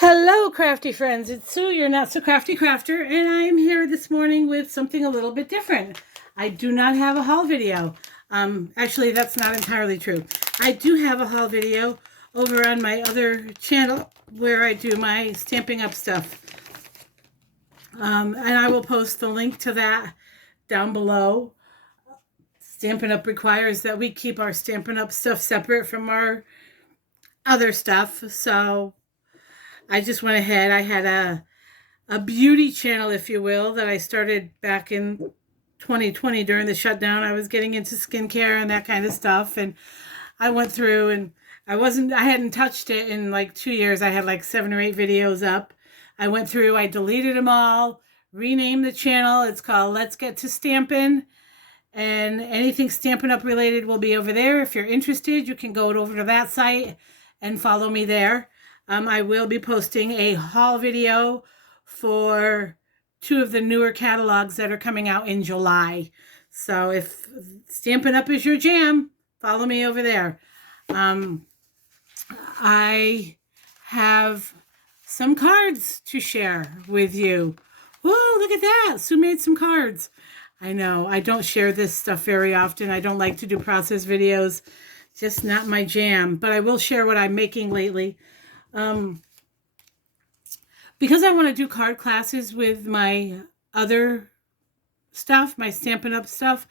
Hello, crafty friends. It's Sue, your not so crafty crafter, and I am here this morning with something a little bit different. I do not have a haul video. Actually, that's not entirely true. I do have a haul video over on my other channel where I do my Stampin' Up stuff. And I will post the link to that down below. Stampin' Up requires that we keep our Stampin' Up stuff separate from our other stuff, so I just went ahead. I had a beauty channel, if you will, that I started back in 2020 during the shutdown. I was getting into skincare and that kind of stuff, and I went through and I hadn't touched it in like 2 years. I had like 7 or 8 videos up. I went through, I deleted them all, renamed the channel. It's called Let's Get to Stampin', and anything Stampin' Up related will be over there. If you're interested, you can go over to that site and follow me there. I will be posting a haul video for 2 of the newer catalogs that are coming out in July. So if Stampin' Up is your jam, follow me over there. I have some cards to share with you. Whoa, look at that. Sue made some cards. I know, I don't share this stuff very often. I don't like to do process videos. Just not my jam. But I will share what I'm making lately. Because I want to do card classes with my other stuff, my Stampin' Up stuff,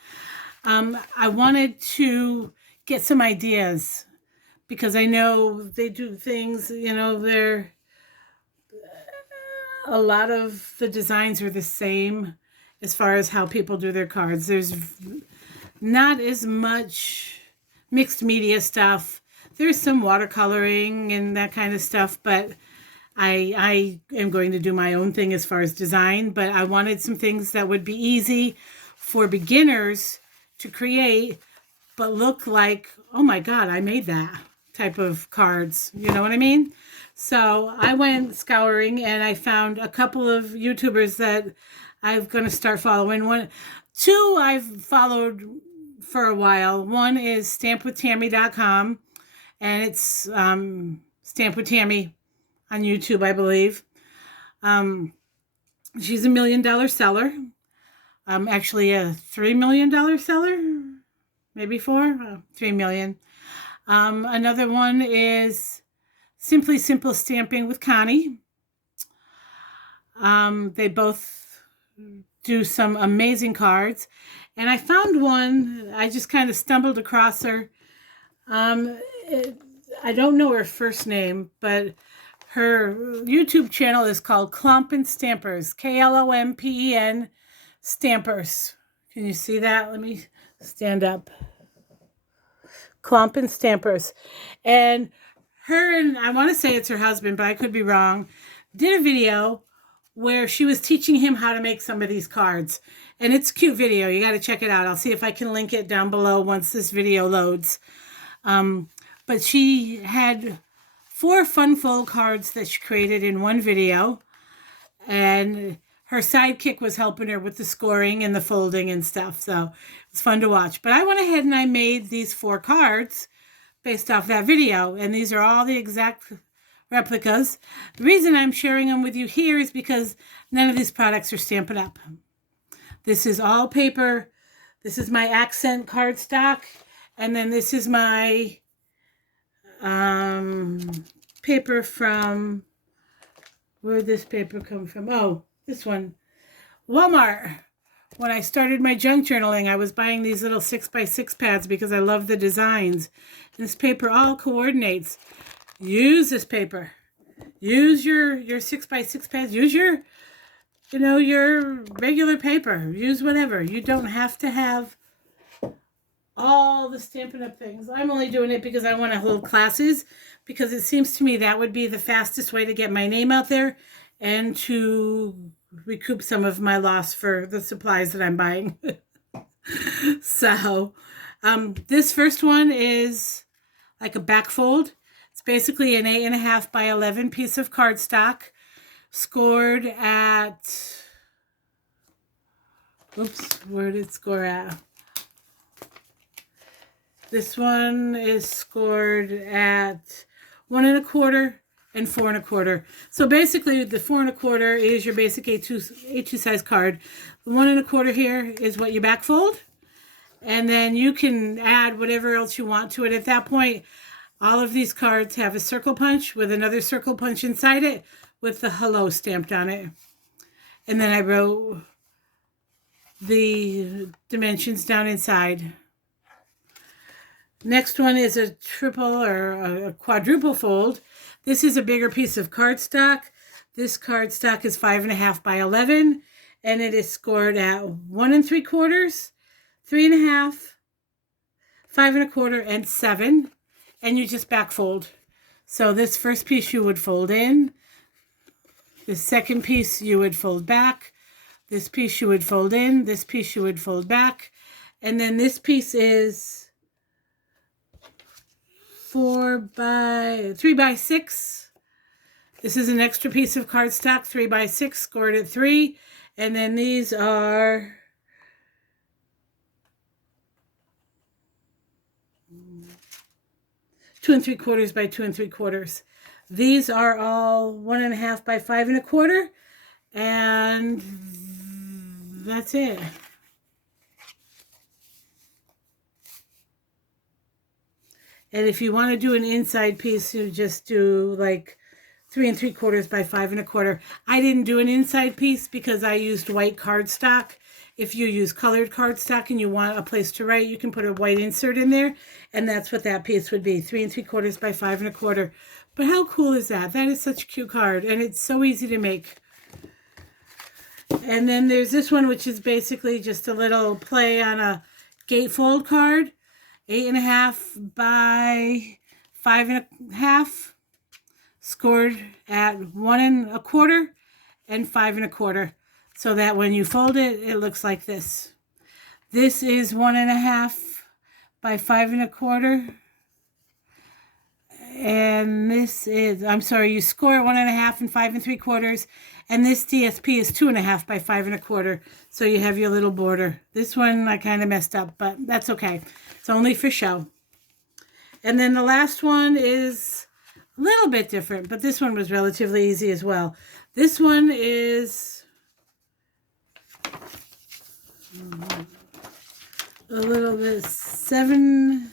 I wanted to get some ideas because I know they do things, a lot of the designs are the same as far as how people do their cards. There's not as much mixed media stuff. There's some watercoloring and that kind of stuff, but I am going to do my own thing as far as design, but I wanted some things that would be easy for beginners to create, but look like, oh my God, I made that type of cards. You know what I mean? So I went scouring and I found a couple of YouTubers that I'm going to start following. 2 I've followed for a while. One is stampwithtammy.com, and it's Stamp with Tammy on YouTube, I believe. She's a $1 million seller. Actually a $3 million seller, maybe 4, 3 million. Another one is Simply Simple Stamping with Connie. They both do some amazing cards. And I found one, I just kind of stumbled across her. I don't know her first name, but her YouTube channel is called Klompen Stampers, Klompen Stampers. Can you see that? Let me stand up. Klompen Stampers. And her and I want to say it's her husband, but I could be wrong, did a video where she was teaching him how to make some of these cards. And it's a cute video. You got to check it out. I'll see if I can link it down below once this video loads. But she had 4 Funful cards that she created in one video. And her sidekick was helping her with the scoring and the folding and stuff. So it's fun to watch. But I went ahead and I made these 4 cards based off that video. And these are all the exact replicas. The reason I'm sharing them with you here is because none of these products are Stampin' Up. This is all paper. This is my accent cardstock. And then this is my paper from, where did this paper come from? Oh, this one. Walmart. When I started my junk journaling, I was buying these little 6x6 pads because I love the designs. And this paper all coordinates. Use this paper. Use your 6x6 pads. Use your, your regular paper. Use whatever. You don't have to have all the Stampin' Up things. I'm only doing it because I want to hold classes, because it seems to me that would be the fastest way to get my name out there and to recoup some of my loss for the supplies that I'm buying. So this first one is like a back fold. It's basically an 8.5 by 11 piece of cardstock, scored at, oops, where did it score at? This one is scored at 1 1/4 and 4 1/4. So basically the 4 1/4 is your basic A2 size card. The 1 1/4 here is what you back fold. And then you can add whatever else you want to it. At that point, all of these cards have a circle punch with another circle punch inside it with the hello stamped on it. And then I wrote the dimensions down inside. Next one is a triple or a quadruple fold. This is a bigger piece of cardstock. This cardstock is 5.5 by 11, and it is scored at 1 3/4, 3.5, 5 1/4, and 7. And you just back fold. So this first piece you would fold in. The second piece you would fold back. This piece you would fold in. This piece you would fold back. And then this piece is 3 by 6. This is an extra piece of cardstock, 3 by 6, scored at 3. And then these are 2 3/4 by 2 3/4. These are all 1.5 by 5 1/4, and that's it. And if you want to do an inside piece, you just do like 3 3/4 by 5 1/4. I didn't do an inside piece because I used white cardstock. If you use colored cardstock and you want a place to write, you can put a white insert in there, and that's what that piece would be, 3 3/4 by 5 1/4. But how cool is that? That is such a cute card, and it's so easy to make. And then there's this one, which is basically just a little play on a gatefold card, 8.5 by 5.5, scored at 1 1/4 and 5 1/4. So that when you fold it, it looks like this. This is 1.5 by 5 1/4. And this is, I'm sorry, you score at 1.5 and 5 3/4. And this DSP is 2.5 by 5 1/4. So you have your little border. This one I kind of messed up, but that's okay. It's only for show. And then the last one is a little bit different, but this one was relatively easy as well. This one is a little bit 7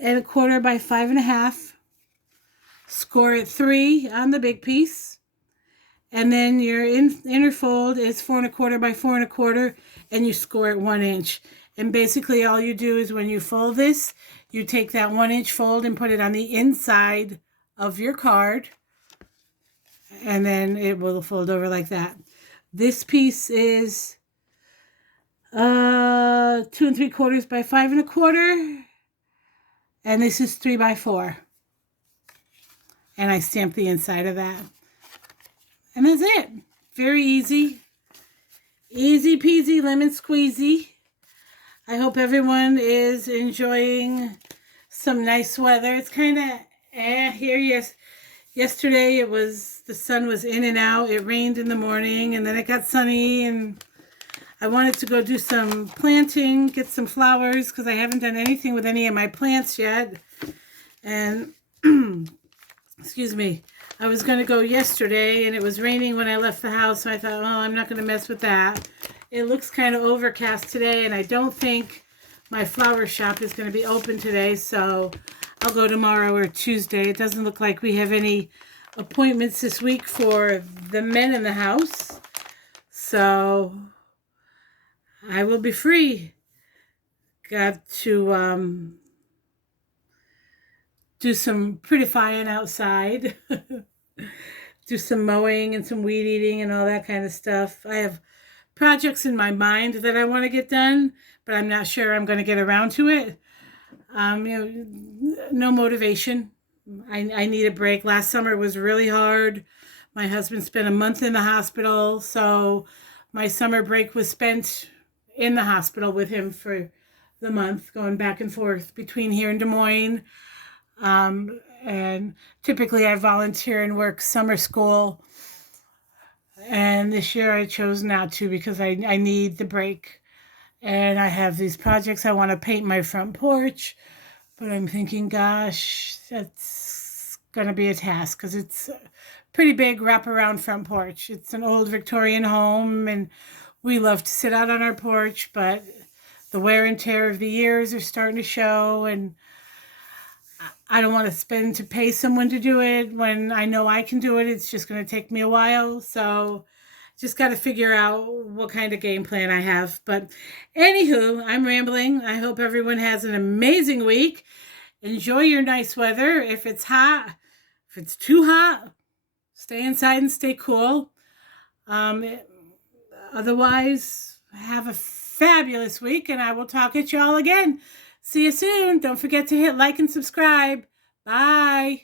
1/4 by 5 1/2. Score at 3 on the big piece. And then your inner fold is 4 1/4 by 4 1/4, and you score at 1 inch. And basically all you do is when you fold this, you take that 1 inch fold and put it on the inside of your card, and then it will fold over like that. This piece is 2 3/4 by 5 1/4, and this is 3 by 4. And I stamped the inside of that. And that's it. Very easy. Easy peasy lemon squeezy. I hope everyone is enjoying some nice weather. It's kind of here. Yes, yesterday it was, the sun was in and out. It rained in the morning, and then it got sunny, and I wanted to go do some planting, get some flowers, because I haven't done anything with any of my plants yet. And, excuse me, I was going to go yesterday, and it was raining when I left the house, so I thought, oh, I'm not going to mess with that. It looks kind of overcast today, and I don't think my flower shop is going to be open today, so I'll go tomorrow or Tuesday. It doesn't look like we have any appointments this week for the men in the house, so I will be free. Got to do some prettifying outside, do some mowing and some weed eating and all that kind of stuff. I have projects in my mind that I want to get done, but I'm not sure I'm going to get around to it. No motivation. I need a break. Last summer was really hard. My husband spent a month in the hospital, so my summer break was spent in the hospital with him for the month, going back and forth between here and Des Moines. And typically I volunteer and work summer school. And this year I chose not to because I need the break. And I have these projects. I want to paint my front porch. But I'm thinking, gosh, that's going to be a task because it's a pretty big wraparound front porch. It's an old Victorian home, and we love to sit out on our porch, but the wear and tear of the years are starting to show, and I don't want to pay someone to do it when I know I can do it. It's just going to take me a while. So just got to figure out what kind of game plan I have. But anywho, I'm rambling. I hope everyone has an amazing week. Enjoy your nice weather. If it's hot, if it's too hot, stay inside and stay cool. Otherwise, have a fabulous week, and I will talk at you all again. See you soon. Don't forget to hit like and subscribe. Bye.